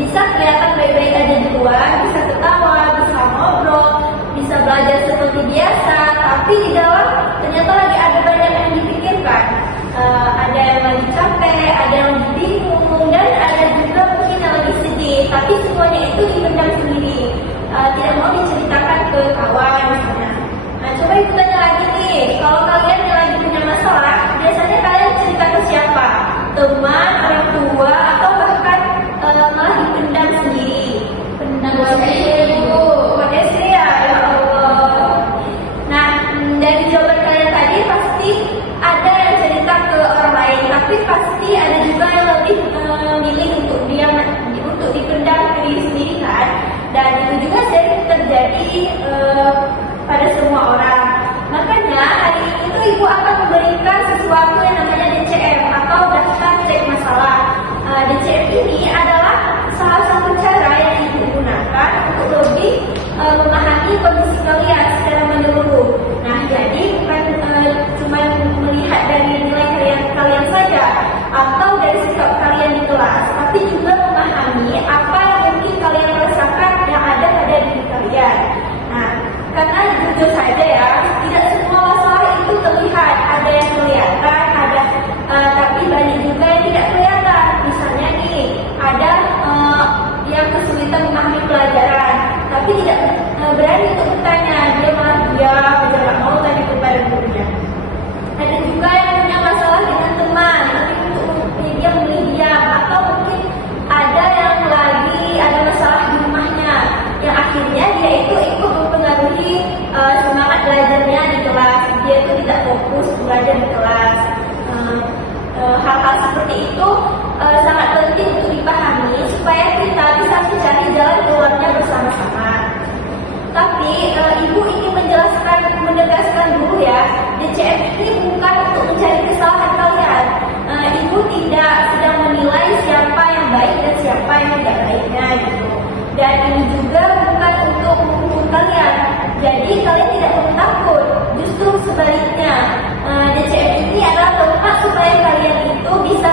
bisa kelihatan baik-baik aja di luar, bisa ketawa, bisa ngobrol, bisa belajar seperti biasa, tapi di dalam ternyata lagi ada banyak yang dipikirkan. Ada yang lagi capek, ada yang lagi bingung, dan ada juga mungkin yang lagi sedih, tapi semuanya itu dipendam sendiri, tidak mau diceritakan ke kawan misalnya. Nah, coba ibu tanya lagi nih, kalau kalian yang lagi punya masalah, biasanya kalian cerita ke siapa? Teman, orang tua, atau bahkan malah dipendam sendiri? Pendam sendiri, Bu. Buat istri ya, ya Allah. Nah, dari jawaban kalian tadi pasti ada yang cerita ke orang lain, tapi pasti ada juga yang lebih memilih untuk diam, untuk dipendam ke diri sendiri kan? Dan itu juga sering terjadi pada semua orang. Makanya hari ini tuh ibu akan memberikan sesuatu yang namanya DCM atau daftar cek masalah. DCM ini adalah salah satu cara yang ibu gunakan untuk lebih memahami kondisi kalian secara menyeluruh. Nah, jadi bukan cuma melihat dari nilai kalian saja atau dari sikap kalian di kelas, tapi juga memahami apa yang mungkin kalian rasakan yang ada pada diri kalian. Nah, karena jujur saja ya, tidak semua masalah itu terlihat. Ada yang kelihatan, ada tapi banyak juga yang tidak kelihatan. Misalnya nih, ada yang kesulitan memahami pelajaran, tapi tidak berani untuk bertanya, dia malah diam, tidak mau tanya kepada gurunya. Ada juga yang punya masalah dengan teman, tapi dia memilih diam, atau mungkin ada yang lagi ada masalah di rumahnya, yang akhirnya dia itu ikut mempengaruhi semangat belajarnya di kelas. Dia itu tidak fokus belajar di kelas. Hal-hal seperti itu sangat penting untuk dipahami supaya kita bisa mencari jalan keluarnya bersama-sama. Tapi ibu ingin menegaskan dulu ya, DCM ini bukan untuk mencari kesalahan kalian. Ibu tidak sedang menilai siapa yang baik dan siapa yang tidak baiknya gitu. Dan ini juga bukan untuk menghukum kalian. Jadi kalian tidak perlu takut. Justru sebaliknya, DCM ini adalah tempat supaya kalian itu bisa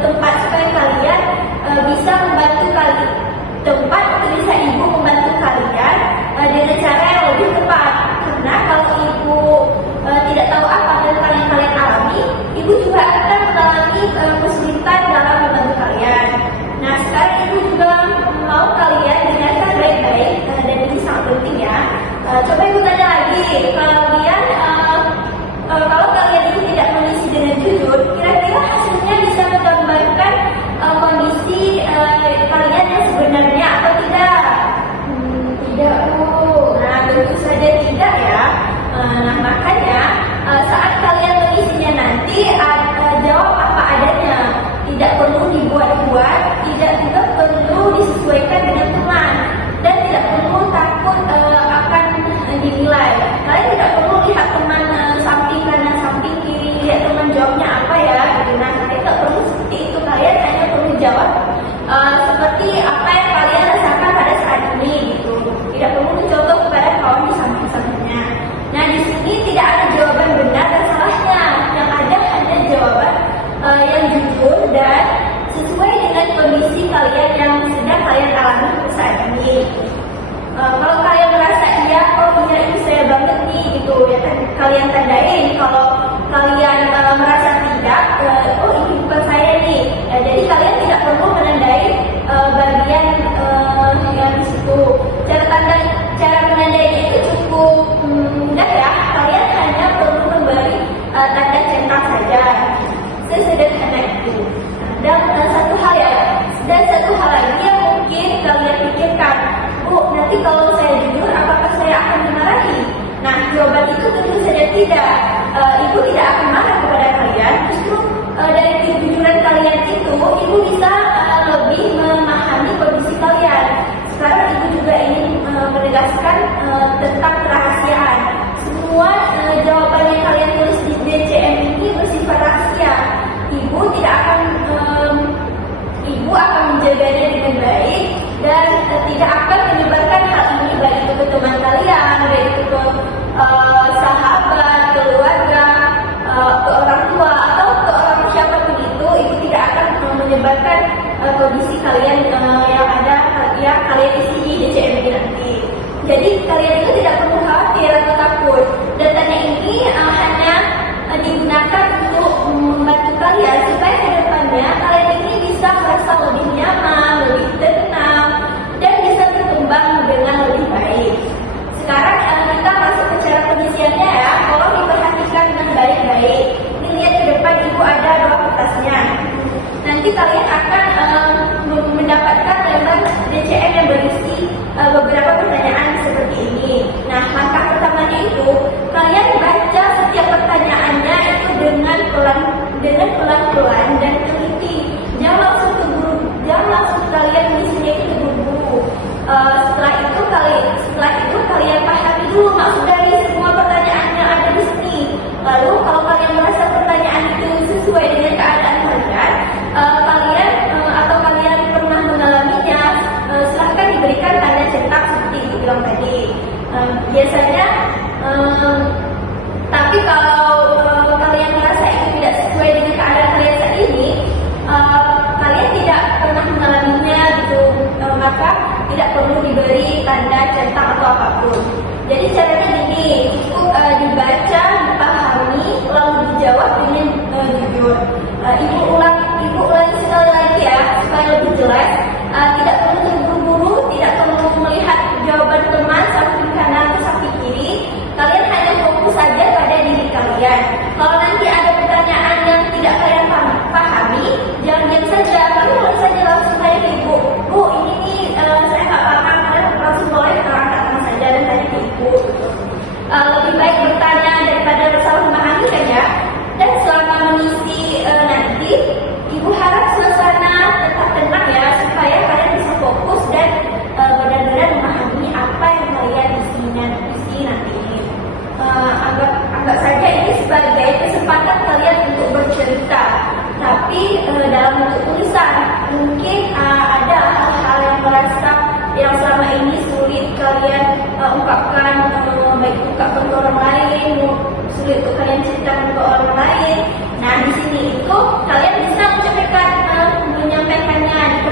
tempat supaya kalian bisa membantu kalian. Tempat untuk bisa ibu membantu kalian dengan cara yang lebih tepat. Karena kalau ibu tidak tahu apa tentang yang kalian alami, ibu juga akan mengalami kesulitan dalam membantu kalian. Nah, sekarang ibu juga mau kalian dengarkan baik-baik, dan ini sangat penting ya. Coba ibu tanya lagi, kalau kalian itu tidak mengisi dengan jujur, kira-kira hasilnya bisa menggambarkan kondisi kalian yang sebenarnya atau tidak? Tidak, Bu. Nah, tentu saja tidak ya. Nah, makanya saat kalian mengisinya nanti jawab apa adanya. Tidak perlu dibuat-buat, tidak juga perlu disesuaikan dengan teman, dan tidak perlu takut akan dinilai. Kalian tidak perlu lihat teman samping kanan, samping kiri, lihat teman jawabnya apa ya. Nah, kalian tidak perlu seperti itu. Kalian hanya perlu jawab seperti apa yang kalian rasakan pada saat ini gitu. Tidak perlu mencontoh kepada kawan di samping-sampingnya. Nah, di sini tidak ada jawaban benar dan salahnya. Yang ada hanya jawaban yang jujur dan sesuai dengan kondisi kalian yang sedang kalian alami saat ini. Kalau kalian merasa iya, oh iya ini saya banget nih gitu ya, kalian tandain. Kalau kalian merasa tidak, oh ini bukan saya nih. Jadi kalian tidak perlu menandai bagian yang di situ. Cara menandainya itu cukup mudah ya. Kalian hanya perlu memberi tanda centang saja. Sesederhana itu. Dan satu hal lagi yang mungkin kalian pikirkan, Bu, nanti kalau saya jujur, apakah saya akan dimarahi? Nah, jawaban itu tentu saja tidak. Ibu tidak akan marah kepada kalian. Justru dari kejujuran kalian itu, ibu bisa kalian yang kalian isi di DCM ini nanti. Jadi kalian itu tidak perlu khawatir atau takut. Datanya ini hanya digunakan untuk membantu kalian supaya ke depannya kalian ini bisa merasa lebih nyaman, lebih tenang, dan bisa berkembang dengan lebih baik. Sekarang kita masuk ke cara pengisiannya ya. Tolong diperhatikan dengan baik-baik. Ini lihat ke depan ibu ada 2 kertasnya. Nanti kalian akan mendapatkan lembar DCM yang berisi beberapa pertanyaan seperti ini. Nah, langkah pertamanya itu kalian baca setiap pertanyaannya itu dengan pelan-pelan dan teliti. Jangan langsung kalian mengisinya itu terburu-buru. Setelah itu kalian pahami dulu maksud dari semua pertanyaan yang ada di sini. Lalu kalau kalian merasa pertanyaan itu sesuai dengan keadaan kalian, kalian pernah mengalaminya, silahkan diberikan tanda cetak seperti itu bilang tadi. Biasanya, tapi kalau kalian merasa itu tidak sesuai dengan keadaan kalian saat ini, kalian tidak pernah mengalaminya gitu, maka tidak perlu diberi tanda cetak atau apapun. Jadi caranya gini, cukup dibaca, dipahami, lalu dijawab dengan jujur. Ibu ulangi sekali lagi ya, supaya lebih jelas. Tidak perlu terburu-buru, tidak perlu melihat jawaban teman samping kanan atau samping kiri. Kalian hanya fokus saja pada diri kalian. Kalau nanti ada pertanyaan yang tidak kalian pahami, jangan diam saja. Kalian boleh saja langsung tanya ke ibu. Bu, ini saya nggak paham. Kalian langsung boleh terangkat sama saja dan tanya ke ibu. Lebih baik bertanya daripada salah memahami kan ya. Dan selama mengisi nanti, ibu harap suasana tetap tenang ya, supaya kalian bisa fokus dan benar-benar memahami apa yang kalian isi nanti ini. Anggap saja ini sebagai kesempatan kalian untuk bercerita, tapi dalam bentuk tulisan. Mungkin ada hal-hal yang selama ini sulit kalian ungkapkan, baik ungkapkan ke orang lain, sulit untuk kalian ceritakan ke orang lain. Nah, di sini itu kalian bisa menyampaikannya di